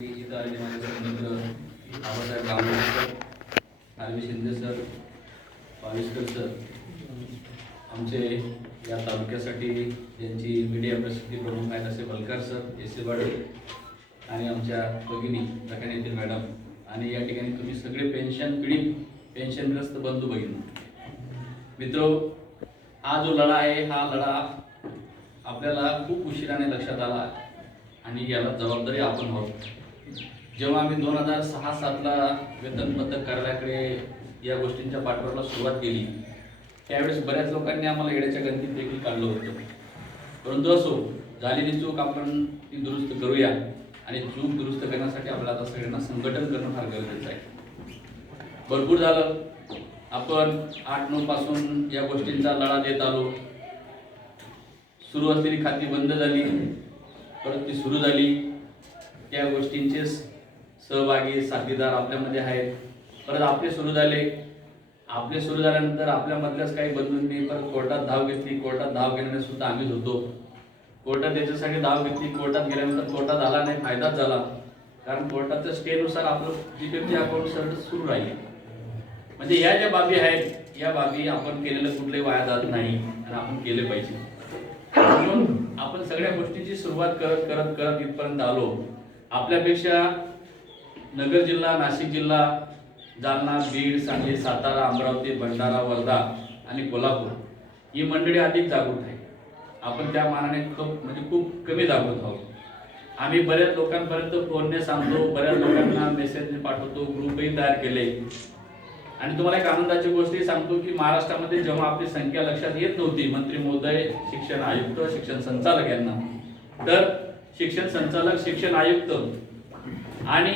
इथं आलेले माझे मित्र Abasaheb Gawde sir, Narvi Shinde sir, Paviskar sir, आमचे या तालुक्यासाठी ज्यांची मीडिया प्रसिद्धी प्रमुख आहेत असे बलकार सर, एस बाडे आणि आमच्या भगिनी रखन येथील मॅडम आणि या ठिकाणी तुम्ही सगळे पेन्शन पीडित पेन्शनग्रस्त बंधू भगिनी मित्रो, हा जो लढा आहे हा लढा आपल्याला खूप उशिराने लक्षात आला आणि याला जबाबदारी आपण आहोत. जेव्हा आम्ही 2006-07ला वेतनपत्रक कार्यालयाकडे या गोष्टींच्या पाठपुराव्याला सुरुवात केली त्यावेळेस बऱ्याच लोकांनी आम्हाला येड्याच्या गणतीत देखील काढलं होतं. परंतु असो, झालेली चूक आपण ती दुरुस्त करूया आणि चूक दुरुस्त करण्यासाठी आपल्याला आता सगळ्यांना संघटन करणं फार गरजेचं आहे. भरपूर झालं, आपण 8-9 पासून या गोष्टींचा लढा देत आलो. सुरू असलेली खाती बंद झाली, परत ती सुरू झाली. त्या गोष्टींचे सहभागी साथीदार आपल्यामध्ये आहेत. परत आपले सुरू झाले. आपले सुरू झाल्यानंतर आपल्यामधल्याच काही बंधूंनी परत कोर्टात धाव घेतली. कोर्टात धाव घेण्याने सुद्धा आम्हीच होतो. कोर्टात त्याच्यासाठी धाव घेतली. कोर्टात गेल्यानंतर कोर्टात आला नाही, फायदाच झाला. कारण कोर्टाच्या स्टेनुसार आपलं जीपीएफचे अकाउंट सरळ सुरू राहिले. म्हणजे या ज्या बाबी आहेत या बाबी आपण केलेलं कुठलंही वाया जात नाही आणि आपण केले पाहिजे. म्हणून आपण सगळ्या गोष्टींची सुरुवात करत करत करत इथपर्यंत आलो. आपल्यापेक्षा नगर जिल्हा, नाशिक जिल्हा, जालना, बीड, सांगली, सातारा, अमरावती, भंडारा, वर्धा आणि कोल्हापूर ही मंडळी अधिक जागृत आहे. आपण त्या मानाने खूप कमी जागृत आहोत. आम्ही बऱ्याच लोकांपर्यंत फोनने सांगतो, बऱ्याच लोकांना मेसेजने पाठवतो, ग्रुपही तयार केले. आणि तुम्हाला एक आनंदाची गोष्टही सांगतो की महाराष्ट्रामध्ये जेव्हा आपली संख्या लक्षात येत नव्हती, मंत्री महोदय, शिक्षण आयुक्त, शिक्षण संचालक यांना, तर शिक्षण संचालक, शिक्षण आयुक्त आणि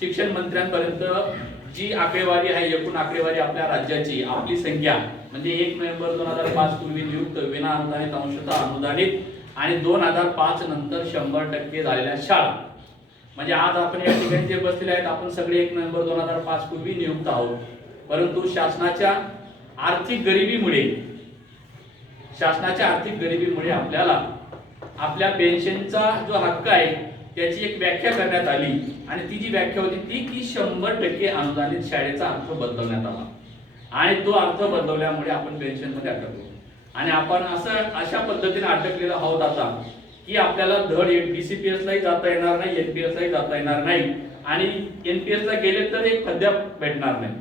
शिक्षण मंत्र्यांपर्यंत जी आकडेवारी आहे, एकूण आकडेवारी आपल्या राज्याची, आपली संख्या म्हणजे 1 नोव्हेंबर 2005 पूर्वी नियुक्त, विना अनुदानित, अंशतः अनुदानित आणि 2005 नंतर 100% झालेल्या शाळा, म्हणजे आज आपण या ठिकाणी जे बसलेले आहेत आपण सगळे 1 नोव्हेंबर 2005 पूर्वी नियुक्त आहोत. परंतु शासनाच्या आर्थिक गरिबीमुळे आपल्याला आपल्या पेन्शनचा जो हक्क आहे त्याची एक व्याख्या करण्यात आली आणि ती जी व्याख्या होती ती की 100% अनुदानित शाळेचा अर्थ बदलण्यात आला आणि तो अर्थ बदलल्यामुळे आपण पेन्शन मध्ये अटकलो. आणि आपण अशा पद्धतीने अटकलेलो आहोत आता की आपल्याला धड डीसीपीएस लाही जाता येणार नाही, एनपीएस लाही जाता येणार नाही आणि एनपीएस ला गेले तर एक अद्याप भेटणार नाही.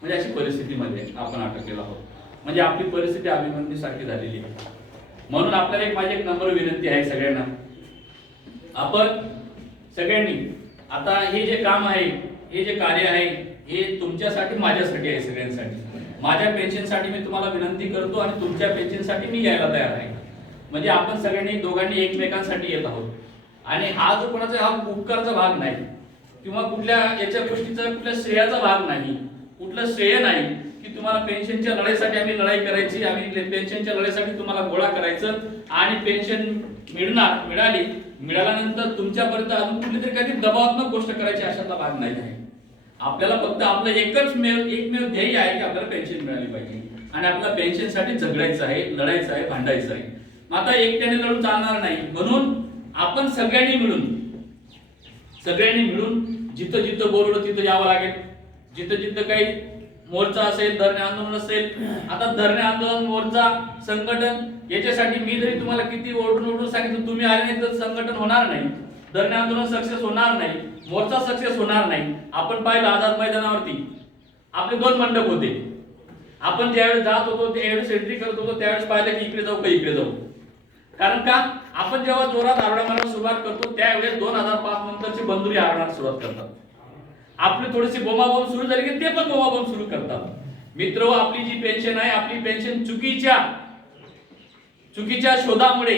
म्हणजे अशी परिस्थितीमध्ये आपण अटकलेलो आहोत. म्हणजे आपली परिस्थिती अभिमन्यूसारखी झालेली आहे. म्हणून आपल्याला माझी एक नम्र विनंती आहे सगळ्यांना, आपण सगळ्यांनी आता हे जे काम आहे, हे जे कार्य आहे, हे तुमच्यासाठी, माझ्यासाठी आहे, सगळ्यांसाठी. माझ्या पेन्शनसाठी मी तुम्हाला विनंती करतो आणि तुमच्या पेन्शनसाठी मी यायला तयार आहे. म्हणजे आपण सगळ्यांनी दोघांनी एकमेकांसाठी येत आहोत आणि हा जो कोणाचा हा उपकाराचा भाग नाही किंवा कुठल्या याच्या गोष्टीचा कुठल्या श्रेयाचा भाग नाही, कुठलं श्रेय नाही की तुम्हाला पेन्शनच्या लढाईसाठी आम्ही लढाई करायची, आम्ही पेन्शनच्या लढाईसाठी तुम्हाला गोळा करायचं आणि पेन्शन मिळाल्यानंतर तुमच्यापर्यंत अजून कुठली तरी काही दबावात्मक गोष्ट करायची अशातला भाग नाही आहे. आपल्याला फक्त आपलं एकमेव ध्येय आहे की आपल्याला पेन्शन मिळाली पाहिजे आणि आपल्याला पेन्शनसाठी झगडायचं आहे, लढायचं आहे, भांडायचं आहे. आता एकट्याने लढून चालणार नाही. म्हणून आपण सगळ्यांनी मिळून जिथं जिथं बोलवलं तिथं यावं लागेल. जिथं काही मोर्चा असेल, धरणे आंदोलन असेल, आता धरणे आंदोलन, मोर्चा, संघटन याच्यासाठी मी जरी तुम्हाला किती ओरडून सांगितलं, तुम्ही आले नाही तर संघटन होणार नाही, धरणे आंदोलन सक्सेस होणार नाही, मोर्चा सक्सेस होणार नाही. आपण पाहिलं आझाद मैदानावरती आपले 2 मंडप होते. आपण ज्यावेळेस जात होतो त्यावेळेस एंट्री करत होतो त्यावेळेस पाहिलं की इकडे जाऊ का इकडे जाऊ. कारण का आपण जेव्हा जोरात आरडा मारायला सुरुवात करतो त्यावेळेस 2005 नंतरची बंधुरी आरडायला सुरुवात करतात. आपली थोडीशी बोंबाबोंब सुरू झाली की ते पण बोंबाबोंब सुरू करतात. मित्र, आपली जी पेन्शन आहे, आपली पेन्शन चुकीच्या शोधामुळे,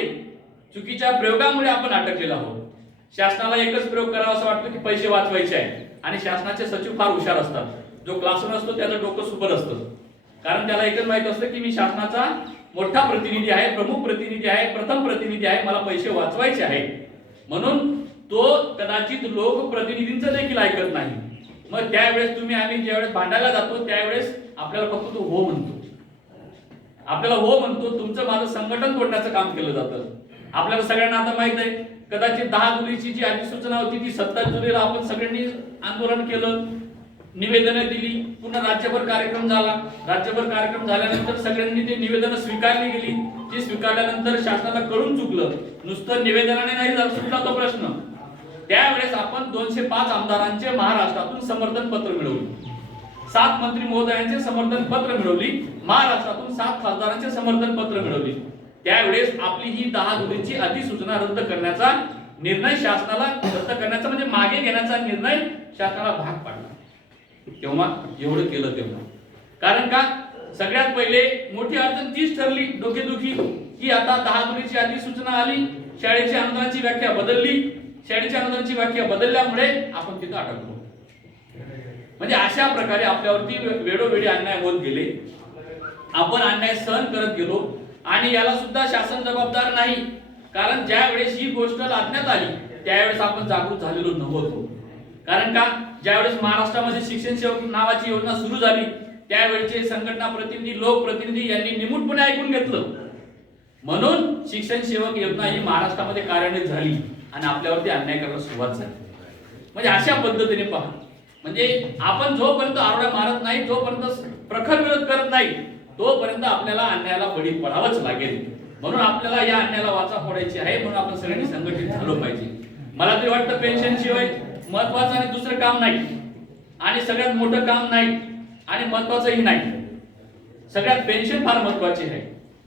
चुकीच्या प्रयोगामुळे आपण अटकलेलो आहोत. शासनाला एकच प्रयोग करावा असं वाटतं की पैसे वाचवायचे आहे आणि शासनाचे सचिव फार हुशार असतात. जो क्लासरूम असतो त्याचं डोकं सुपर असतं, कारण त्याला एकच माहित असतं की मी शासनाचा मोठा प्रतिनिधी आहे, प्रमुख प्रतिनिधी आहे, प्रथम प्रतिनिधी आहे, मला पैसे वाचवायचे आहे. म्हणून तो कदाचित लोकप्रतिनिधींचं देखील ऐकत नाही. मग त्यावेळेस आम्ही ज्यावेळेस भांडायला जातो त्यावेळेस आपल्याला फक्त तो हो म्हणतो, तुमचं माझं संघटन तोडण्याचं काम केलं जातं. आपल्याला सगळ्यांना आता माहित आहे कदाचित 10 जुलैची जी अधिसूचना होती ती 27 जुलैला आपण सगळ्यांनी आंदोलन केलं, निवेदनं दिली, पुन्हा राज्यभर कार्यक्रम झाला. राज्यभर कार्यक्रम झाल्यानंतर सगळ्यांनी ते निवेदनं स्वीकारली गेली. ती स्वीकारल्यानंतर शासनाला कळून चुकलं, नुसतं निवेदनाने नाही सुटला तो प्रश्न. त्यावेळेस आपण 205 आमदारांचे महाराष्ट्रातून समर्थन पत्र मिळवले, 7 मंत्री महोदयांचे समर्थन पत्र मिळवली, महाराष्ट्रातून 7 खासदारांचे समर्थन पत्र मिळवली. त्यावेळेस आपली ही 10 जुलैची अधिसूचना रद्द करण्याचा निर्णय शासनाला रद्द करण्याचा म्हणजे मागे घेण्याचा निर्णय शासनाला भाग पाडला. तेव्हा एवढं केलं तेव्हा. कारण का सगळ्यात पहिले मोठी अडचण तीच ठरली, डोकेदुखी, की आता 10 जुलैची अधिसूचना आली, शाळेची अनुदानाची व्याख्या बदलली. शाळेच्या अनुदानाची व्याख्या बदलल्यामुळे आपण तिथं अटकलो. म्हणजे अशा प्रकारे आपल्यावरती वेळोवेळी अन्याय होत गेले, आपण अन्याय सहन करत गेलो. आणि याला सुद्धा शासन जबाबदार नाही, कारण ज्या वेळेस ही गोष्ट लादण्यात आली त्यावेळेस आपण जागृत झालेलो नव्हतो. कारण का ज्यावेळेस महाराष्ट्रामध्ये शिक्षण सेवक नावाची योजना सुरू झाली त्यावेळेचे संघटना प्रतिनिधी, लोकप्रतिनिधी यांनी निमूटपणे ऐकून घेतलं, म्हणून शिक्षण सेवक योजना ही महाराष्ट्रामध्ये कार्यान्वित झाली आणि आपल्यावरती अन्याय करायला सुरुवात झाली. म्हणजे अशा पद्धतीने पहा, म्हणजे आपण जोपर्यंत आरोड्या मारत नाही, जोपर्यंत प्रखर विरोध करत नाही, तोपर्यंत आपल्याला अन्यायाला बळी पडावंच लागेल. म्हणून आपल्याला या अन्यायाला वाचा फोडायची आहे, म्हणून आपण सगळ्यांनी संघटित झालो पाहिजे. मला तरी वाटतं पेन्शन शिवाय महत्वाचं आणि दुसरं काम नाही, आणि सगळ्यात मोठं काम नाही आणि महत्वाचंही नाही. सगळ्यात पेन्शन फार महत्वाची आहे.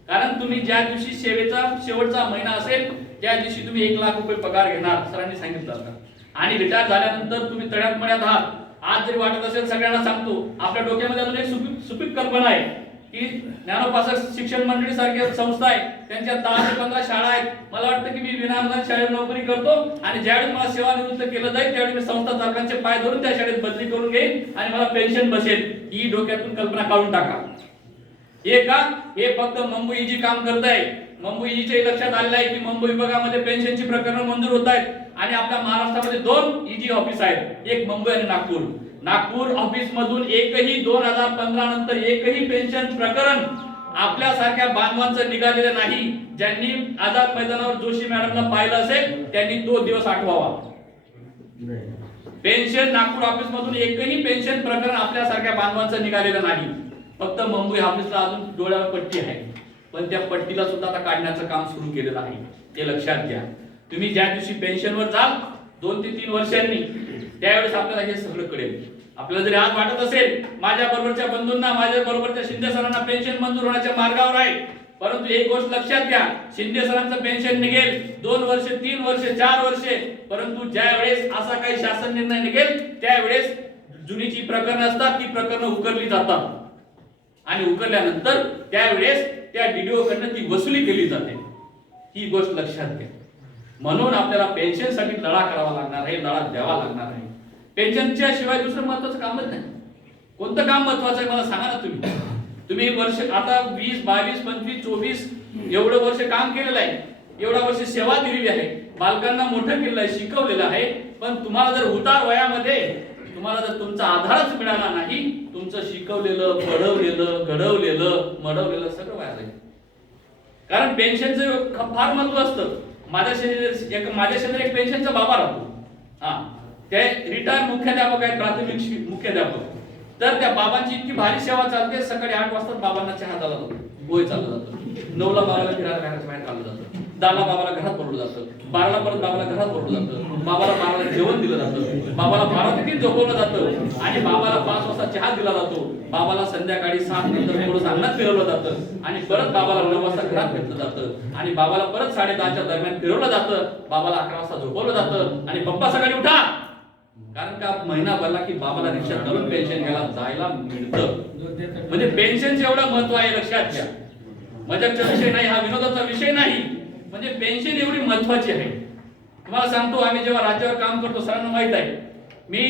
कारण तुम्ही ज्या दिवशी सेवेचा शेवटचा महिना असेल त्या दिवशी तुम्ही 1 लाख रुपये पगार घेणार, सरांनी सांगितलं असतं. आणि रिटायर झाल्यानंतर तुम्ही तळ्यात मळ्यात आहात. आज जरी वाटत असेल सगळ्यांना सांगतो, आपल्या डोक्यामध्ये अजून एक सुपीक कल्पना आहे की ज्ञानोपासक शिक्षण मंडळी सारख्या संस्था आहे, त्यांच्या 10 ते 15 शाळा आहेत. मला वाटतं की मी विनाअनुदान शाळेत नोकरी करतो आणि ज्यावेळी मला सेवानिवृत्त केलं जाईल त्यावेळी मी संस्था चालकांचे पाय धरून त्या शाळेत बदली करून घेईन आणि मला पेन्शन बसेल. ही डोक्यातून कल्पना काढून टाका. हे का हे फक्त मुंबई जी काम करत आहे. मुंबई ईजीच्या लक्षात आलेलं आहे की मुंबई विभागामध्ये पेन्शनची प्रकरणं मंजूर होत आहेत आणि आपल्या महाराष्ट्रामध्ये 2 ईजी ऑफिस आहेत, एक मुंबई आणि नागपूर. नागपूर ऑफिस मधून एकही 2015 नंतर एकही पेन्शन प्रकरण आपल्यासारख्या बांधवांचं निघालेलं नाही. ज्यांनी आझाद मैदानावर जोशी मॅडमला पाहिलं असेल त्यांनी तो दिवस आठवावा. पेन्शन नागपूर ऑफिस मधून एकही पेन्शन प्रकरण आपल्यासारख्या बांधवांचं निघालेलं नाही. फक्त मुंबई ऑफिसला अजून डोळ्यावर पट्टी आहे, पण त्या पट्टीला सुद्धा आता काढण्याचं काम सुरू केलेलं आहे. ते लक्षात घ्या. तुम्ही ज्या दिवशी पेन्शनवर जाल 2 ते 3 वर्षांनी, त्यावेळेस आपल्याला हे सगळं कळेल. आपल्याला जरी आज वाटत असेल माझ्या बरोबरच्या बंधूंना, माझ्या बरोबरच्या शिंदे सरांना पेन्शन मंजूर होण्याच्या मार्गावर आहे, परंतु एक गोष्ट लक्षात घ्या, शिंदे सरांचं पेन्शन निघेल 2 वर्ष, 3 वर्ष, 4 वर्षे, परंतु ज्या वेळेस असा काही शासन निर्णय निघेल त्यावेळेस जुनी जी प्रकरणं असतात ती प्रकरणं उकरली जातात आणि उकरल्यानंतर त्यावेळेस त्या डीडीओ कडनं ती वसुली केली जाते. ही गोष्ट लक्षात घ्या. म्हणून आपल्याला पेन्शनसाठी लढा करावा लागणार आहे, लढा द्यावा लागणार आहे. पेन्शनच्या शिवाय दुसरं महत्वाचं कामच नाही. कोणतं काम महत्वाचं आहे मला सांगा ना. तुम्ही वर्ष आता 20, 22, 25, 24 एवढं वर्ष काम केलेलं आहे, एवढा वर्ष सेवा दिलेली आहे, बालकांना मोठं केलेलं आहे, शिकवलेलं आहे. पण तुम्हाला जर उतार वयामध्ये तुम्हाला जर तुमचा आधारच मिळाला नाही, तुमचं शिकवलेलं, पढवलेलं, घडवलेलं, मडवलेलं सगळं वाया जाईल. कारण पेन्शनचं फार महत्व असतं. माझ्या शेजारी एक पेन्शनचा बाबा राहतो. ते रिटायर मुख्याध्यापक आहेत, प्राथमिक मुख्याध्यापक. तर त्या बाबांची इतकी भारी सेवा चालते, सकाळी 8 वाजता बाबांना चहा झाला जातो, गोय चाललं जातं, 9ला बाबाला फिरायला घराच्या बाहेर काढलं जातं, 10ला बाबाला घरात बोलवलं जातं, 12ला परत बाबाला घरात बोलवलं जातं, बाबाला 12ला जेवण दिलं जातं, बाबाला 12 देखील झोपवलं जातं आणि बाबाला 5 वाजता चहा दिला जातो. बाबाला संध्याकाळी 7 नंतर थोडं अंगणात फिरवलं जातं आणि परत बाबाला 9 वाजता घरात घेतलं जातं आणि बाबाला परत 10:30च्या दरम्यान फिरवलं जातं. बाबाला 11 वाजता झोपवलं जातं आणि पप्पा सकाळी उठा, कारण का महिना भरला की बाबाला रिक्षा करून पेन्शन घ्यायला जायला मिळतं. म्हणजे पेन्शनचं एवढं महत्व आहे, लक्षात घ्या. मजाकचा विषय नाही, हा विनोदाचा विषय नाही. म्हणजे पेन्शन एवढी महत्वाची आहे. तुम्हाला सांगतो, आम्ही जेव्हा राज्यावर काम करतो सरांना माहित आहे, मी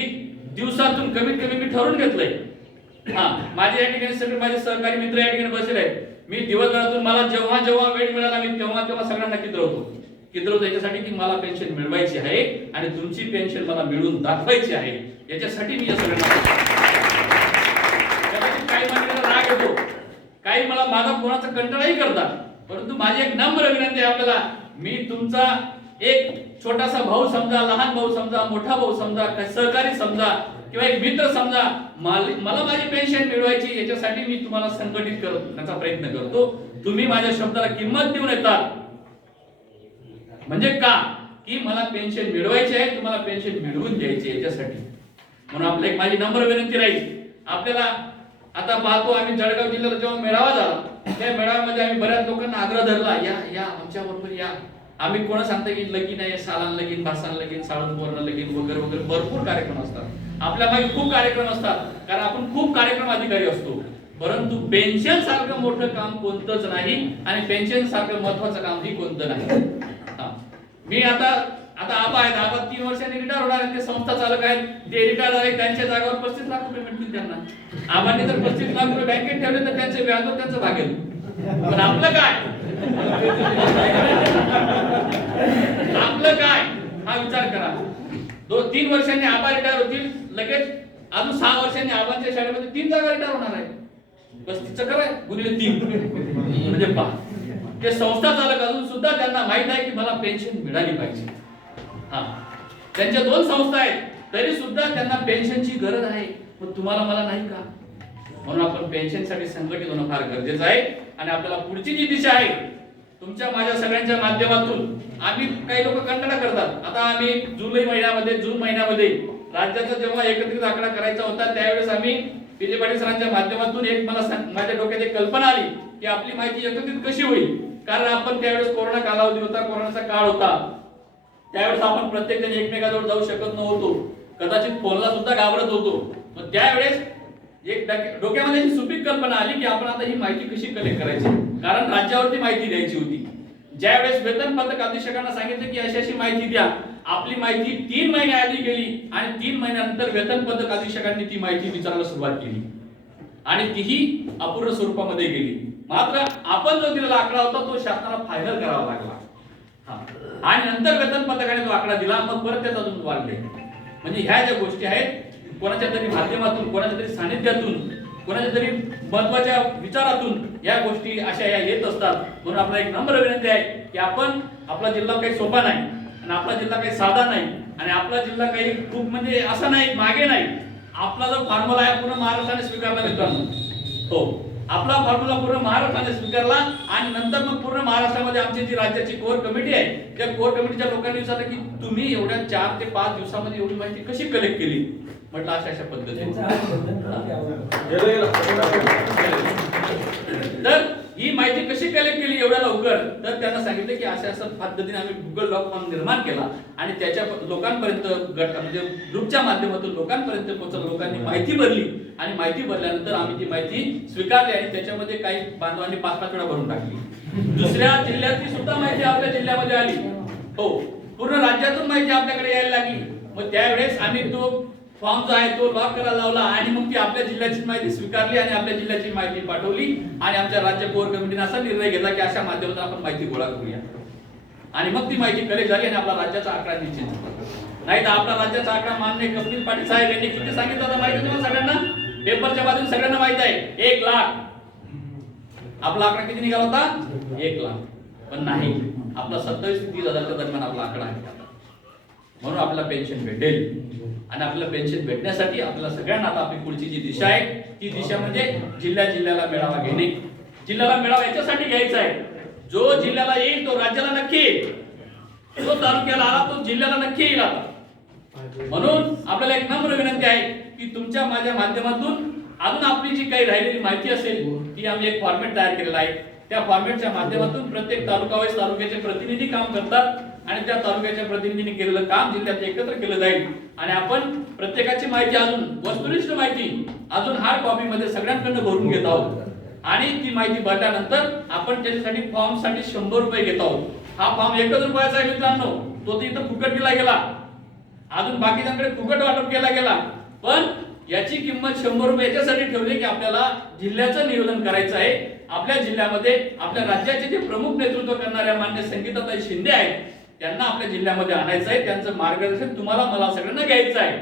दिवसातून कमीत कमी मी ठरवून घेतलंय, माझे या ठिकाणी सगळे माझे सहकारी मित्र या ठिकाणी बसले आहेत, मी दिवसभरातून मला जेव्हा जेव्हा वेळ मिळाला मी तेव्हा तेव्हा सगळ्यांना किद्रवतो याच्यासाठी की मला पेन्शन मिळवायची आहे आणि तुमची पेन्शन मला मिळवून दाखवायची आहे. याच्यासाठी मी या सगळ्यांना काही मला राग येतो, काही मला माझा कोणाचा कंटाळाही करतात, परंतु माझी एक नम्र विनंती आहे आपल्याला, मी तुमचा एक छोटासा भाऊ समजा, लहान भाऊ समजा, मोठा भाऊ समजा, सहकारी समजा किंवा एक मित्र समजा, मला माझी पेन्शन मिळवायची, याच्यासाठी मी तुम्हाला संघटित करण्याचा प्रयत्न करतो. तुम्ही माझ्या शब्दाला किंमत देऊन येतात. म्हणजे का की मला पेन्शन मिळवायची आहे, तुम्हाला पेन्शन मिळवून द्यायची याच्यासाठी. म्हणून आपली एक माझी नम्र विनंती राहील. आपल्याला आता पाहतो आम्ही जळगाव जिल्ह्याला जेव्हा मेळावा झाला, त्या मेळाव्यामध्ये आम्ही बऱ्याच लोकांना आग्रह धरला, या या आमच्या बरोबर या. आम्ही कोणा सांगता की लगीन आहे, सालान लगीन, भासान लगीन, साळून पोरण लगीन वगैरे वगैरे भरपूर कार्यक्रम असतात. आपल्या मागे खूप कार्यक्रम असतात, कारण आपण खूप कार्यक्रम अधिकारी असतो. परंतु पेन्शन सारखं मोठं काम कोणतंच नाही आणि पेन्शन सारखं महत्वाचं काम ही कोणतं नाही. मी आता आबा आहेत, आबा 3 वर्षांनी रिटायर होणार आहेत, ते संस्था चालक आहेत, ते रिटायर झाले, त्यांच्या जागावर 35 लाख रुपये मिळतील त्यांना. आबांनी जर 35 लाख रुपये बँकेत ठेवले तर त्यांचे व्याजवर त्यांचं भागेल. पण आपलं काय, आपलं काय हा विचार करा. 2-3 वर्षांनी आबा रिटायर होतील, लगेच अजून 6 वर्षांनी आबांच्या शाळेमध्ये 3 जागा रिटायर होणार आहे. 35 काय गुणिले 3 म्हणजे 5. ते संस्था चालक अजून सुद्धा त्यांना माहित आहे की मला पेन्शन मिळाली पाहिजे. त्यांच्या 2 संस्था आहेत, तरी सुद्धा त्यांना पेन्शनची गरज आहे. पण तुम्हाला मला नाही का? म्हणून आपण पेन्शनसाठी संघटित होणं फार गरजेचं आहे. आणि आपल्याला पुढची जी दिशा आहे, तुमच्या माझ्या सगळ्यांच्या माध्यमातून आम्ही काही लोक कंटाळा करतात. आता आम्ही जून महिन्यामध्ये राज्याचा जेव्हा एकत्रित आकडा करायचा होता, त्यावेळेस आम्ही पी.जे. पाटील सरांच्या माध्यमातून माझ्या डोक्यात एक कल्पना आली की आपली माहिती एकत्रित कशी होईल. कारण आपण त्यावेळेस कोरोना कालावधी होता, कोरोनाचा काळ होता. त्यावेळेस आपण प्रत्येक जण एकमेकांजवळ जाऊ शकत नव्हतो, कदाचित फोनला सुद्धा घाबरत होतो. मग त्यावेळेस एक डोक्यामध्ये अशी सुपीक कल्पना आली की आपण आता ही माहिती कशी कलेक्ट करायची, कारण राज्यावरती माहिती द्यायची होती. ज्यावेळेस वेतन पथक अधीक्षकांना सांगितलं की अशी माहिती द्या, आपली माहिती 3 महिने आधी गेली आणि 3 महिन्यानंतर वेतन पथक अधीक्षकांनी ती माहिती विचारायला सुरुवात केली आणि तीही अपूर्ण स्वरूपामध्ये गेली. मात्र आपण जो दिलेला आकडा होता तो शासनाला फायनल करावा लागला आणि नंतर वेतन पथकाने तो आकडा दिला. मग परत त्यात अजून वाढले. म्हणजे ह्या ज्या गोष्टी आहेत, कोणाच्या तरी माध्यमातून, कोणाच्या तरी सानिध्यातून, कोणाच्या तरी महत्वाच्या विचारातून या गोष्टी अशा या येत असतात. म्हणून आपला एक नम्र विनंती आहे की आपला जिल्हा काही सोपा नाही आणि आपला जिल्हा काही साधा नाही आणि आपला जिल्हा काही खूप म्हणजे असा नाही, मागे नाही. आपला जो फॉर्म्युला आहे पूर्ण महाराष्ट्राने स्वीकारला मित्रांनो. हो, आपला फॉर्म्युला पूर्ण महाराष्ट्राने स्वीकारला आणि नंतर मग पूर्ण महाराष्ट्रामध्ये आमची जी राज्याची कोर कमिटी आहे, त्या कोर कमिटीच्या लोकांनी विचारलं की तुम्ही एवढ्या 4 ते 5 दिवसामध्ये एवढी माहिती कशी कलेक्ट केली. म्हटलं अशा पद्धतीने. तर ही माहिती कशी कलेक्ट केली एवढ्या लवकर, तर त्यांना सांगितलं की अशा पद्धतीने आम्ही गुगल डॉक फॉर्म निर्माण केला आणि त्याच्या लोकांपर्यंत म्हणजे ग्रुपच्या माध्यमातून लोकांपर्यंत पोहोचलं. लोकांनी माहिती भरली आणि माहिती भरल्यानंतर आम्ही ती माहिती स्वीकारली आणि त्याच्यामध्ये काही बांधवांनी 5-5 वेळा भरून टाकली. दुसऱ्या जिल्ह्यातली सुद्धा माहिती आपल्या जिल्ह्यामध्ये आली. हो, पूर्ण राज्यातून माहिती आपल्याकडे यायला लागली. मग त्यावेळेस आम्ही तो फॉर्म जो आहे तो लॉक करायला लावला आणि मग ती आपल्या जिल्ह्याची माहिती स्वीकारली आणि आपल्या जिल्ह्याची माहिती पाठवली आणि आमच्या राज्य कोर कमिटीने असा निर्णय घेतला की अशा माध्यमातून आपण माहिती गोळा करूया आणि मग ती माहिती कलेक्ट झाली आणि आपला राज्याचा आकडा निश्चित झाला. नाही तर आपला राज्याचा आकडा माननीय कपिल पाटील साहेब यांनी किती सांगितलं होतं माहिती तुम्हाला सगळ्यांना, पेपरच्या बाजूने सगळ्यांना माहित आहे, 1 लाख. आपला आकडा किती निघाला होता? 1 लाख. पण नाही, आपला 27 ते 30 हजारच्या दरम्यान आपला आकडा आहे. म्हणून आपल्याला पेन्शन भेटेल आणि आपल्याला पेन्शन भेटण्यासाठी आपल्याला सगळ्यांना आता आपली पुढची जी दिशा आहे ती दिशा म्हणजे जिल्ह्याला मेळावा घेणे. जिल्ह्याला मेळावा याच्यासाठी घ्यायचा आहे, जो जिल्ह्याला येईल तो राज्याला नक्की येईल, जो तालुक्याला आला तो जिल्ह्याला नक्की येईल. म्हणून आपल्याला एक नम्र विनंती आहे की तुमच्या माझ्या माध्यमातून अजून आपली जी काही राहिलेली माहिती असेल ती आम्ही एक फॉर्मॅट तयार केलेला आहे. त्या फॉर्मॅटच्या माध्यमातून प्रत्येक तालुकावाईज तालुक्याचे प्रतिनिधी काम करतात आणि त्या तालुक्याच्या प्रतिनिधींनी केलेलं काम जिल्ह्यात एकत्र केलं जाईल आणि आपण प्रत्येकाची माहिती अजून वस्तुनिष्ठ माहिती अजून हार्ड कॉपी मध्ये सगळ्यांकडून भरून घेत आहोत आणि ती माहिती भरल्यानंतर आपण त्याच्यासाठी फॉर्म साठी 100 रुपये घेत आहोत. हा फॉर्म 1 रुपयाचा आहे मित्रांनो, तो इथं फुकट दिला गेला, अजून बाकीच्यांकडे फुकट वाटप केला गेला. पण याची किंमत 100 रुपये याच्यासाठी ठेवली की आपल्याला जिल्ह्याचं नियोजन करायचं आहे. आपल्या जिल्ह्यामध्ये आपल्या राज्याचे जे प्रमुख नेतृत्व करणाऱ्या मान्य संगीताताई शिंदे आहेत त्यांना आपल्या जिल्ह्यामध्ये आणायचं आहे. त्यांचं मार्गदर्शन तुम्हाला मला सगळ्यांना घ्यायचं आहे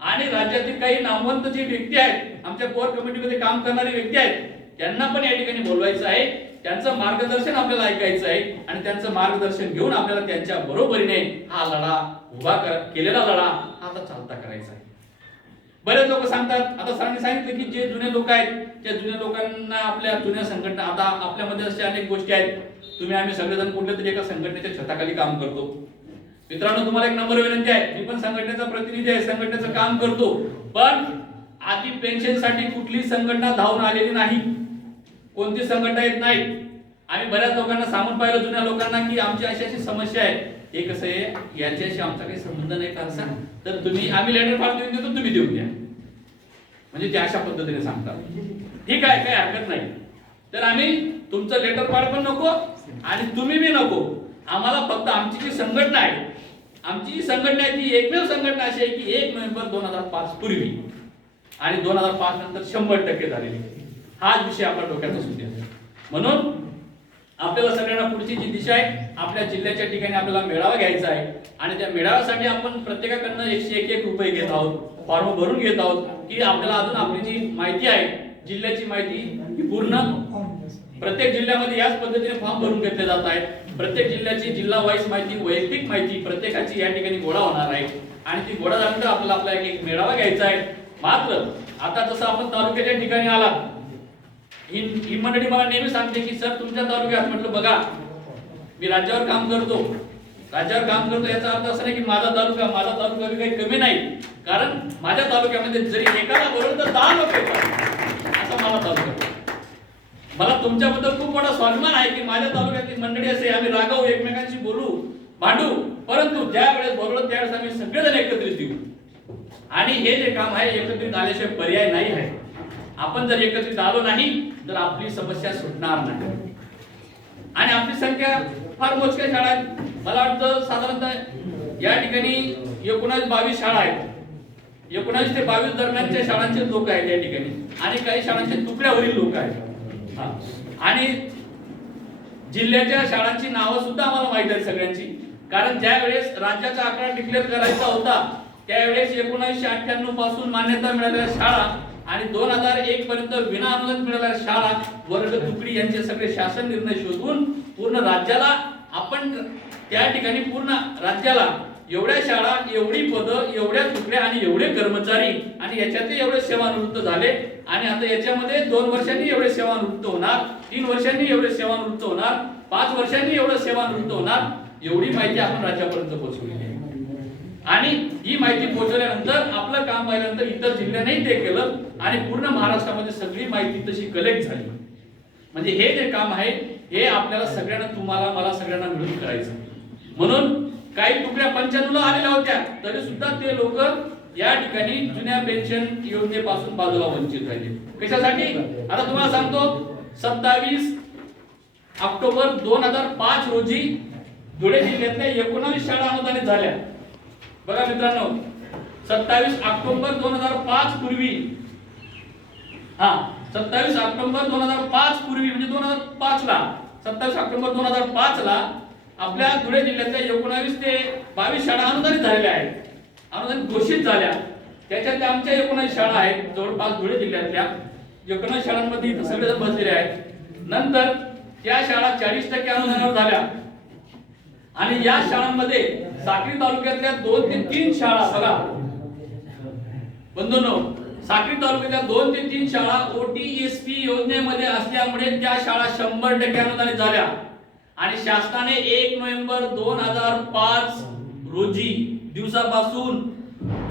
आणि राज्यातील काही नामवंत जी व्यक्ती आहेत, आमच्या कोर कमिटीमध्ये काम करणारी व्यक्ती आहेत, त्यांना पण या ठिकाणी बोलवायचं आहे. त्यांचं मार्गदर्शन आपल्याला ऐकायचं आहे आणि त्यांचं मार्गदर्शन घेऊन आपल्याला त्यांच्या बरोबरीने हा लढा केलेला लढा आता चालता करायचा आहे. बरेच लोक सांगतात, आता सरांनी सांगितलं की जे जुने लोक आहेत त्या जुन्या लोकांना आपल्या जुन्या संघटना, आता आपल्यामध्ये अशा अनेक गोष्टी आहेत, आम्ही सगळेजण कुठल्या तरी एका संघटनेच्या छताखाली काम करतो. मित्रांनो, तुम्हाला एक नंबर विनंती आहे, मी पण संघटनेचा प्रतिनिधी आहे, संघटनेचं काम करतो, पण आधी पेन्शनसाठी कुठली संघटना धावून आलेली नाही, कोणती संघटना येत नाही. आम्ही बऱ्याच लोकांना सांगून पाहिलं, जुन्या लोकांना, की आमची अशी अशी समस्या आहे, हे कसं आहे याच्याशी आमचा काही संबंध नाही फारसा, तर आम्ही लेटर फार देऊन देतो, तुम्ही देऊन द्या. म्हणजे ते अशा पद्धतीने सांगतात. ठीक आहे, काही हरकत नाही. तर आम्ही तुमचं लेटर फाड पण नको आणि तुम्ही बी नको. आम्हाला फक्त आमची जी संघटना आहे, आमची जी संघटना आहे ती एकमेव संघटना अशी आहे की 1 नोव्हेंबर 2005 पूर्वी आणि 2005 नंतर 100% झालेली, हाच विषय आपल्या डोक्यात असू द्या. म्हणून आपल्याला सगळ्यांना पुढची जी दिशा आहे, आपल्या जिल्ह्याच्या ठिकाणी आपल्याला मेळावा घ्यायचा आहे आणि त्या मेळाव्यासाठी आपण प्रत्येकाकडनं 101 रुपये घेत आहोत, फॉर्म भरून घेत आहोत, की आपल्याला अजून आपली जी माहिती आहे, जिल्ह्याची माहिती ही पूर्ण प्रत्येक जिल्ह्यामध्ये याच पद्धतीने फॉर्म भरून घेतले जात आहेत. प्रत्येक जिल्ह्याची जिल्हा वाईज माहिती, वैयक्तिक माहिती प्रत्येकाची या ठिकाणी गोळा होणार आहे आणि ती गोळा झाल्यानंतर आपल्याला एक मेळावा घ्यायचा आहे. मात्र आता जसं आपण तालुक्याच्या ठिकाणी आला, ही मंडळी मला नेहमी सांगते की सर तुमच्या तालुक्यात, म्हटलं बघा मी राज्यावर काम करतो, याचा अर्थ असा नाही की माझा तालुका काही कमी नाही, कारण माझ्या तालुक्यामध्ये जरी एकाला बरोबर तर 10 लोक येतात, असा मला तालुका. मला तुमच्याबद्दल खूप मोठा स्वाभिमान आहे की माझ्या तालुक्यातील मंडळी असे आम्ही रागावू, एकमेकांशी बोलू, भांडू, परंतु ज्या वेळेस बोललो त्यावेळेस आम्ही सगळेजण एकत्रित येऊ आणि हे जे काम आहे एकत्रित आल्याशिवाय पर्याय नाही आहे. आपण जर एकत्रित आलो नाही तर आपली समस्या सुटणार नाही. आणि आपली संख्या फार मोजक्या शाळा आहेत. मला वाटतं साधारणतः या ठिकाणी 19-22 शाळा आहेत. 19 ते 22 दरम्यानच्या शाळांचे लोक आहेत या ठिकाणी आणि काही शाळांच्या तुकड्यावरील लोक आहेत. आणि जिल्ह्याच्या शाळांची नावं सुद्धा आम्हाला माहित आहेत सगळ्यांची, कारण ज्या वेळेस राज्याचा आकडा डिक्लेअर करायचा होता त्यावेळेस 1998 पासून मान्यता मिळालेल्या शाळा आणि 2001 पर्यंत विना अनुदान मिळालेल्या शाळा, वर्ग तुकडी यांचे सगळे शासन निर्णय शोधून पूर्ण राज्याला आपण त्या ठिकाणी पूर्ण राज्याला एवढ्या शाळा, एवढी पदं, एवढ्या तुकड्या आणि एवढे कर्मचारी आणि याच्यातही एवढे सेवानिवृत्त झाले आणि आता याच्यामध्ये 2 वर्षांनी एवढे सेवानिवृत्त होणार, 3 वर्षांनी एवढे सेवानिवृत्त होणार, 5 वर्षांनी एवढे सेवानिवृत्त होणार. एवढी माहिती आपण राज्यापर्यंत पोहोचवली आहे आणि ही माहिती पोहोचवल्यानंतर आपलं काम पाहिल्यानंतर इतर जिल्ह्यांनाही ते केलं आणि पूर्ण महाराष्ट्रामध्ये सगळी माहिती तशी कलेक्ट झाली. म्हणजे हे जे काम आहे हे आपल्याला सगळ्यांना, तुम्हाला मला सगळ्यांना मिळून करायचं. म्हणून काही तुकड्या 95 आलेल्या होत्या तरी सुद्धा ते लोक या ठिकाणी जुन्या पेन्शन योजनेपासून बाजूला वंचित राहिले. कशासाठी? आता तुम्हाला सांगतो, 27 ऑक्टोबर 2005 रोजी धुळे जिल्ह्यातल्या 19 शाळा अनुदानित झाल्या. बघा मित्रांनो, 27 ऑक्टोबर 2005 पूर्वी, 27 ऑक्टोबर 2005 पूर्वी म्हणजे 2005 ला, 27 ऑक्टोबर 2005 ला आपल्या धुळे जिल्ह्यातल्या 19 ते 22 शाळा अनुदानित झालेल्या आहेत, अनुदानित घोषित झाल्या. त्याच्यात आमच्या 19 शाळा आहेत जवळपास धुळे जिल्ह्यातल्या 19 शाळांमध्ये इथं सगळेजण बसलेले आहेत. नंतर त्या शाळा 40% अनुदानावर झाल्या आणि या शाळांमध्ये साक्री तालुक्यातल्या 2 ते 3 शाळा, बघा बंधूंनो, साक्री तालुक्यातल्या 2 ते 3 शाळा OTSP योजनेमध्ये असल्यामुळे त्या शाळा 100% अनुदानित झाल्या आणि शासनाने 1 नोव्हेंबर 2005 रोजी दिवसापासून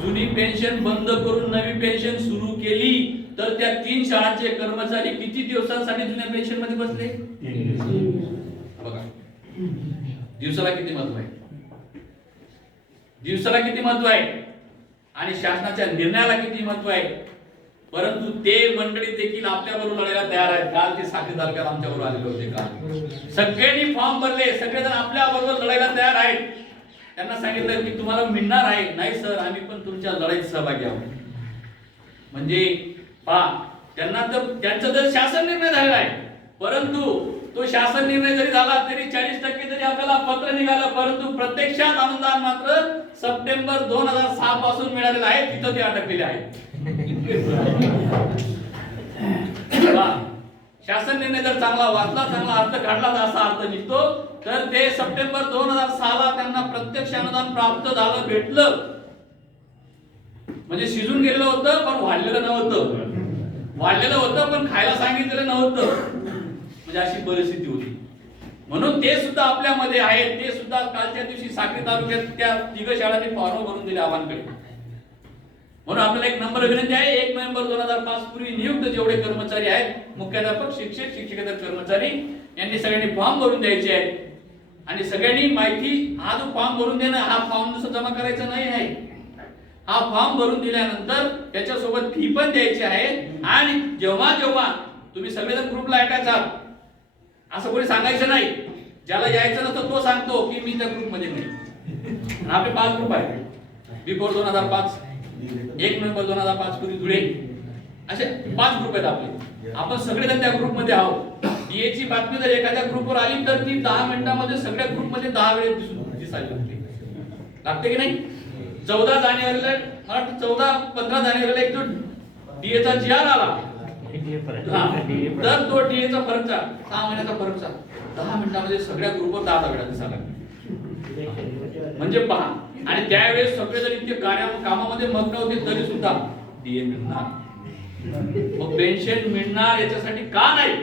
जुनी पेन्शन बंद करून नवी पेन्शन सुरू केली. तर त्या 3 शाळांचे कर्मचारी किती दिवसांसाठी जुन्या पेन्शन मध्ये बसले? बघा दिवसाला किती महत्व आहे, दिवसाला किती महत्व आहे आणि शासनाच्या निर्णयाला किती महत्व आहे. परंतु ते मंडळी देखील आपल्या बरोबर लढायला तयार आहेत. काल ते साक्री तालुक्यात आमच्या बरोबर आलेले होते. काल सगळ्यांनी फॉर्म भरले, सगळेजण आपल्या बरोबर लढायला तयार आहेत. त्यांना सांगितलं की तुम्हाला मिळणार आहे. नाही सर, आम्ही पण तुमच्या लढाईत सहभागी आहोत. म्हणजे त्यांना तर त्यांचा जर शासन निर्णय झालेला आहे, परंतु तो शासन निर्णय जरी झाला तरी 40% जरी आपल्याला पत्र निघालं, परंतु प्रत्यक्षात अनुदान मात्र सप्टेंबर 2006 पासून मिळालेलं आहे, तिथं ते अटकलेले आहेत. शासन निर्णय जर चांगला वाचला, चांगला अर्थ काढला तर असा अर्थ निघतो, तर ते सप्टेंबर 2006 ला त्यांना प्रत्यक्ष अनुदान प्राप्त झालं, भेटलं. म्हणजे शिजून गेलेलं होतं पण वाढलेलं नव्हतं, वाढलेलं होतं पण खायला सांगितलेलं नव्हतं. म्हणजे अशी परिस्थिती होती. म्हणून ते सुद्धा आपल्यामध्ये आहेत. ते सुद्धा कालच्या दिवशी साक्री तालुक्यात त्या तिघ शाळांनी फॉर्म भरून दिले आव्हानकडे. म्हणून आपल्याला एक नंबर विनंती आहे, 1 नोव्हेंबर 2005 पूर्वी नियुक्त जेवढे कर्मचारी आहेत, मुख्याध्यापक, शिक्षक, शिक्षकेतर कर्मचारी, यांनी सगळ्यांनी फॉर्म भरून द्यायचे आहेत. आणि सगळ्यांनी माहिती, हा जो फॉर्म भरून देणं, हा फॉर्म नुसतं जमा करायचा नाही आहे. हा फॉर्म भरून दिल्यानंतर त्याच्यासोबत फी पण द्यायची आहे. आणि जेव्हा जेव्हा तुम्ही सगळेजण ग्रुपला अटॅच आहात, असं कोणी सांगायचं नाही. ज्याला यायचं नसतं तो सांगतो की मी त्या ग्रुपमध्ये नाही. आपले 5 ग्रुप आहेत. बिफोर 2005, 1 नोव्हेंबर 2005 पूर्वी धुळे, असे 5 ग्रुप आहेत आपले. आपण सगळेजण त्या ग्रुपमध्ये आहोत. डीएची बातमी जर एखाद्या ग्रुपवर आली तर ती 10 मिनिटांमध्ये सगळ्या ग्रुपमध्ये 10 वेळेस दिसायला लागते की नाही. 14 जानेवारीला, मला वाटतं 14-15 जानेवारीला एक जो डीएचा जीआर आला, तर तो डीएचा फरकचा 6 महिन्याचा फरकचा 10 मिनिटांमध्ये सगळ्या ग्रुपवर 10 वेळा दिसायला लागला. म्हणजे पहा. आणि त्यावेळेस सगळेजण इतके कामामध्ये मग्न होते तरी सुद्धा डीए मिळणार, मग पेन्शन मिळणार याच्यासाठी का नाही.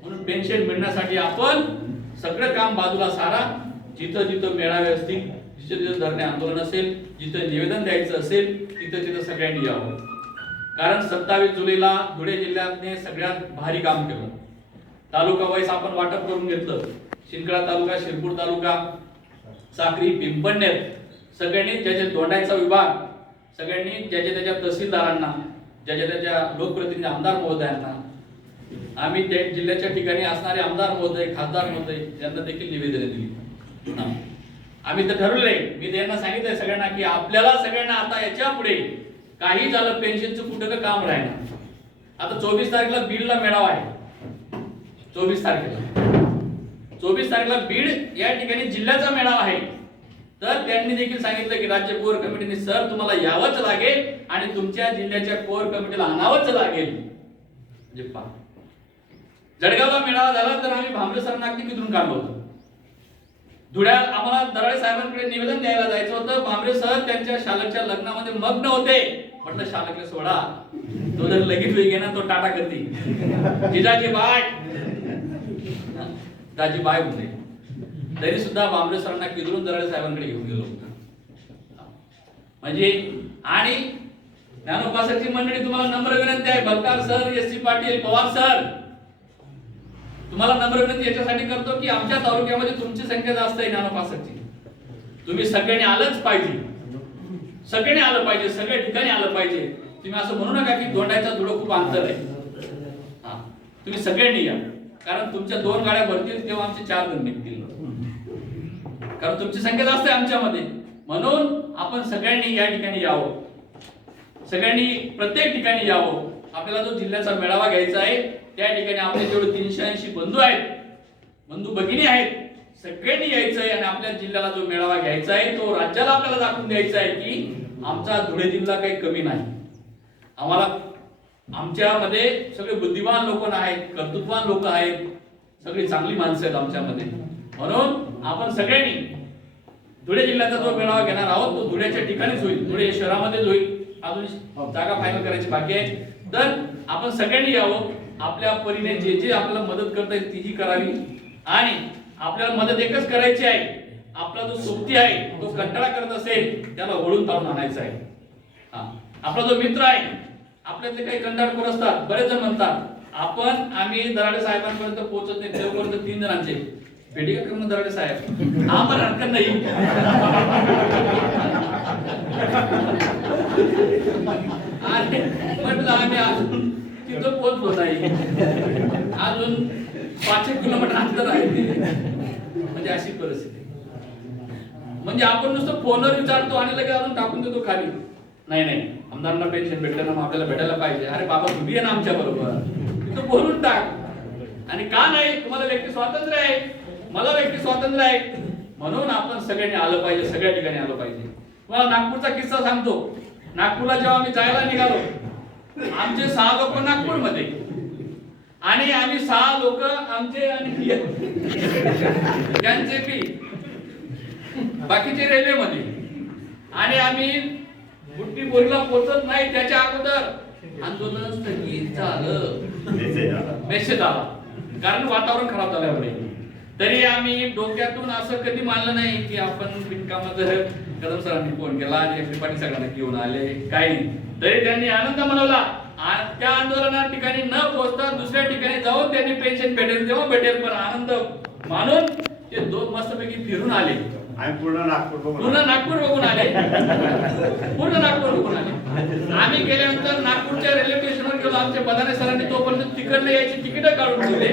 म्हणून पेन्शन मिळण्यासाठी आपण सगळं काम बाजूला सारा. जिथं जिथं मेळावे असतील, जिथं जिथं धरणे आंदोलन असेल, जिथं निवेदन द्यायचं असेल, तिथं तिथं सगळ्यांनी यावं. कारण 27 जुलैला धुळे जिल्ह्याने सगळ्यात भारी काम केलं. तालुका वाईज आपण वाटप करून घेतलं. शिंदखेडा तालुका, शिरपूर तालुका, साक्री, पिंपळनेर, सगळ्यांनी ज्याच्या दोंडाईचा विभाग, सगळ्यांनी ज्याच्या त्याच्या तहसीलदारांना, ज्याच्या त्याच्या लोकप्रतिनिधी आमदार महोदयांना, आम्ही त्या जिल्ह्याच्या ठिकाणी असणारे आमदार महोदय, खासदार महोदय यांना देखील निवेदने दिली. आम्ही तर ठरवलंय, मी त्यांना सांगितलंय सगळ्यांना की आपल्याला सगळ्यांना आता याच्या पुढे काही झालं पेन्शनचं कुठं का काम राहिलं. आता 24 तारखेला बीडला मेळावा आहे. 24 तारखेला बीड या ठिकाणी जिल्ह्याचा मेळावा आहे. तर त्यांनी देखील सांगितलं की राज्य कोर कमिटीने सर तुम्हाला यावंच लागेल आणि तुमच्या जिल्ह्याच्या कोर कमिटीला आणावंच लागेल. म्हणजे पहा, जळगावला मेळावा झाला तर आम्ही भांबरे सरांना अगदी तिथून काढलो होतो. धुळ्यात आम्हाला दराडे साहेबांकडे निवेदन द्यायला जायचं होतं. भांबरे सर त्यांच्या शालकच्या लग्नामध्ये मग्न होते. म्हटलं शालकला सोडा, तो जर लगेच वेग ना तो टाटा करते. जिजाजी बाय, दाजी बाय होते. तरी सुद्धा भांबरे सरांना किदरून दराडे साहेबांकडे घेऊन गेलो होतो. म्हणजे आणि ज्ञानोपासकची मंडळी तुम्हाला नम्र विनंती आहे, Balkar sir, SC. Patil, Pawar sir, तुम्हाला नम्र विनंती याच्यासाठी करतो की आमच्या तालुक्यामध्ये तुमची संख्या जास्त आहे ज्ञानोपासकची. तुम्ही सगळ्यांनी आलंच पाहिजे, सगळ्यांनी आलं पाहिजे, सगळ्या ठिकाणी आलं पाहिजे. तुम्ही असं म्हणू नका की दोंडायचा धुळं खूप अंतर आहे. तुम्ही सगळ्यांनी या, कारण तुमच्या 2 गाड्या भरतील तेव्हा आमचे 4 जण निघतील, कारण तुमची संख्या जास्त आहे आमच्यामध्ये. म्हणून आपण सगळ्यांनी या ठिकाणी यावं, सगळ्यांनी प्रत्येक ठिकाणी यावं. आपल्याला जो जिल्ह्याचा मेळावा घ्यायचा आहे त्या ठिकाणी आपले जेवढे 380 बंधू आहेत, बंधू भगिनी आहेत, सगळ्यांनी यायचं आहे. आणि आपल्या जिल्ह्याला जो मेळावा घ्यायचा आहे तो राज्याला आपल्याला दाखवून द्यायचा आहे की आमचा धुळे जिल्हा काही कमी नाही. आम्हाला आमच्यामध्ये सगळे बुद्धिमान लोक आहेत, कर्तृत्ववान लोक आहेत, सगळी चांगली माणसं आहेत आमच्यामध्ये. म्हणून आपण सगळ्यांनी धुळे जिल्ह्याचा जो मेळावा घेणार आहोत तो धुळ्याच्या ठिकाणीच होईल, धुळे शहरामध्येच होईल. अजून जागा फायनल करायची बाकी आहे. तर आपण सगळ्यांनी यावं, आपल्या परीने जे जे आपल्याला मदत करता येईल तीही करावी. आणि आपल्याला मदत एकच करायची आहे, आपला जो सोबती आहे तो कंटाळा करत असेल त्याला वळून ताळून आणायचं आहे. आपला जो मित्र आहे, आपल्यातले काही कंटाळखोर असतात, बरेच जण म्हणतात आम्ही दराडे साहेबांपर्यंत पोहोचत नाही, तेव्हापर्यंत 3 जणांचे भेटी का करून दराडे साहेब आम्हाला हरकत नाही. म्हटलं आम्ही अजून तिथं पोहोचलो नाही, अजून 5 किलोमीटर अंतर आहे. म्हणजे अशी परिस्थिती. म्हणजे आपण नुसतं फोनवर विचारतो आणि लगेच अजून टाकून देतो खाली. नाही, आमदारांना पेन्शन भेटलं ना, आपल्याला भेटायला पाहिजे. अरे बाबा तुम्ही आहे ना आमच्या बरोबर, तिथं बोलून टाक. आणि का नाही, तुम्हाला व्यक्ती स्वातंत्र्य आहे, मला व्यक्ती स्वातंत्र्य आहे. म्हणून आपण सगळ्यांनी आलं पाहिजे, सगळ्या ठिकाणी आलं पाहिजे. तुम्हाला नागपूरचा किस्सा सांगतो. नागपूरला जेव्हा आम्ही जायला निघालो, आमचे 6 लोक नागपूरमध्ये आणि आम्ही 6 लोक आमचे आणि त्यांचे बी बाकीचे रेल्वेमध्ये, आणि आम्ही गुट्टी बोरीला पोहोचत नाही त्याच्या अगोदर आंदोलन स्थगित झालं, मेसेज आला, कारण वातावरण खराब झाल्यामुळे. तरी आम्ही डोक्यातून असं कधी मानलं नाही की आपण बिनकामाचं कदम सरांनी फोन केला आणि एम पाटील सगळ्यांना घेऊन आले, काही नाही. तरी त्यांनी आनंद मनवला. त्या आंदोलना ठिकाणी न पोहोचता दुसऱ्या ठिकाणी जाऊन त्यांनी पेन्शन भेटेल तेव्हा भेटेल पण आनंद मानून ते 2 मस्तपैकी फिरून आले. पूर्ण नागपूर बघून आले. पूर्ण नागपूर बघून आले. आम्ही गेल्यानंतर नागपूरच्या रेल्वे स्टेशनवर गेलो. आमच्या बदाने सरांनी तोपर्यंत तिकडनं यायची तिकीट काढून ठेवले.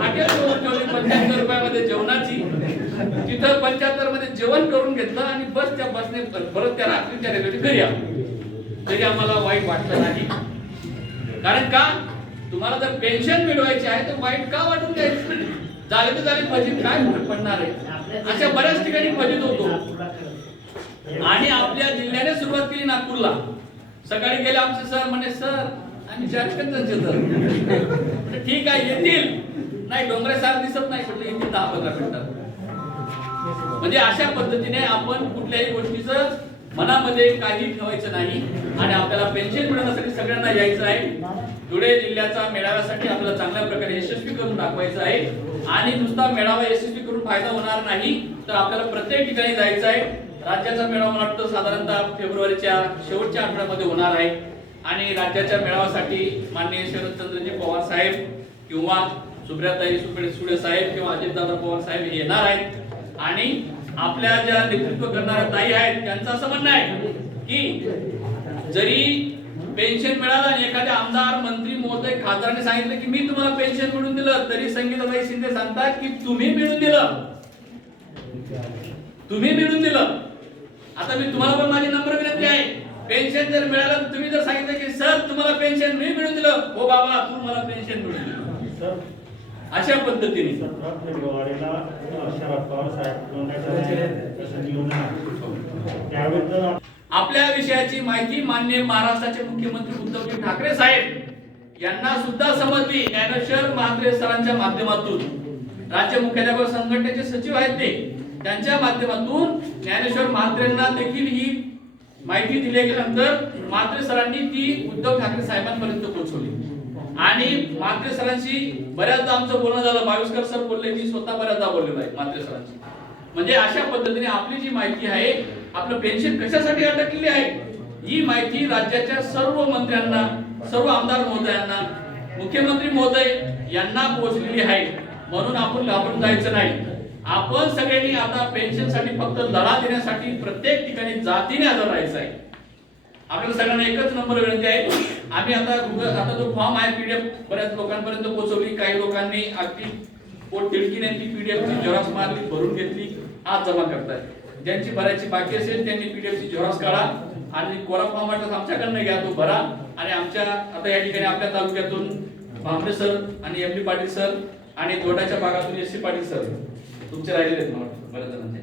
हॉटेल ठेवली 75 रुपयामध्ये जेवणाची. तिथं 75 मध्ये जेवण करून घेतलं आणि बसने परत त्या रात्रीच्या रेल्वेने घरी आलो. तरी आम्हाला वाईट वाटलं नाही. कारण का, तुम्हाला जर पेन्शन मिळवायची आहे तर वाईट का वाटून द्यायचं? झाले तर झाले, फजित काय फरक पडणार आहे? अशा बऱ्याच ठिकाणी फजित होतो. आणि आपल्या जिल्ह्याने सुरुवात केली नागपूरला. सकाळी गेले आमचे सर म्हणे, सर आम्ही 4 सर ठीक आहे येतील. नाही डोंगरे सार दिसत नाही म्हटलं, येतील 10-15 मिनिटात. म्हणजे अशा पद्धतीने आपण कुठल्याही गोष्टीचं मनामध्ये काही ठेवायचं नाही आणि आपल्याला पेन्शन मिळवण्यासाठी सगळ्यांना यायचं आहे. धुळे जिल्ह्याचा मेळाव्यासाठी आपल्याला चांगल्या प्रकारे यशस्वी करून दाखवायचं आहे. आणि नुसता मेळावा यशस्वी करून फायदा होणार नाही, तर आपल्याला प्रत्येक ठिकाणी जायचं आहे. राज्याचा मेळावा मला वाटतं साधारणतः फेब्रुवारीच्या शेवटच्या आठवड्यामध्ये होणार आहे. आणि राज्याच्या मेळाव्यासाठी माननीय शरदचंद्रजी पवार साहेब किंवा सुप्रियाताई सुळे साहेब किंवा अजितदादा पवार साहेब हे येणार आहेत. आणि आपल्या ज्या नेतृत्व करणाऱ्या ताई आहेत त्यांचं असं म्हणणं आहे की जरी पेन्शन मिळालं आणि एखाद्या आमदार मंत्री महोदय खासदाराने सांगितलं की मी तुम्हाला पेन्शन मिळून दिलं, तरी संगीताबाई शिंदे सांगतात की तुम्ही मिळून दिलं, तुम्ही मिळून दिलं. आता मी तुम्हाला पण माझी नम्र विनंती आहे, पेन्शन जर मिळालं, तुम्ही जर सांगितलं की सर तुम्हाला पेन्शन मी मिळून दिलं, हो बाबा तू मला पेन्शन मिळून दिलं, अशा पद्धतीने आपल्या विषयाची माहिती माननीय महाराष्ट्राचे मुख्यमंत्री उद्धवजी ठाकरे साहेब यांना सुद्धा समजली. ज्ञानेश्वर म्हात्रे सरांच्या माध्यमातून, राज्य मुख्याध्यापक संघटनेचे सचिव आहेत ते, त्यांच्या माध्यमातून ज्ञानेश्वर म्हात्रेंना देखील ही माहिती दिल्यानंतर म्हात्रे सरांनी ती उद्धव ठाकरे साहेबांपर्यंत पोहोचवली. आणि म्हात्रे सरांशी बऱ्याचदा आमचं बोलणं झालं. बाविस्कर सर बोलले, मी स्वतः बऱ्याचदा बोललेलो आहे म्हात्रे सरांशी. म्हणजे अशा पद्धतीने आपली जी माहिती आहे, आपलं पेन्शन कशासाठी अटकलेली आहे, ही माहिती राज्याच्या सर्व मंत्र्यांना, सर्व आमदार महोदयांना, मुख्यमंत्री महोदय यांना पोहोचलेली आहे. म्हणून आपण घाबरून जायचं नाही. आपण सगळ्यांनी आता पेन्शनसाठी फक्त लढा देण्यासाठी प्रत्येक ठिकाणी जातीने हजर राहायचं आहे. आपल्याला सगळ्यांना एकच नंबर विनंती आहे. आम्ही आता जो फॉर्म आहे पीडीएफ बऱ्याच लोकांपर्यंत पोहोचवली. काही लोकांनी अगदी पोट तिडकीने ती पीडीएफ ची झेरॉक्स मारली, भरून घेतली, आज जमा करताय. ज्यांची भरायची बाकी असेल त्यांनी पीडीएफ ची झेरॉक्स काढा आणि कोरा फॉर्म आमच्याकडनं घ्या, तो भरा. आणि आमच्या आता या ठिकाणी आपल्या तालुक्यातून भांबरे सर आणि एम डी पाटील सर आणि दोडाच्या भागातून एस सी पाटील सर तुमचे राहिलेले आहेत. मला बऱ्याच जणांचे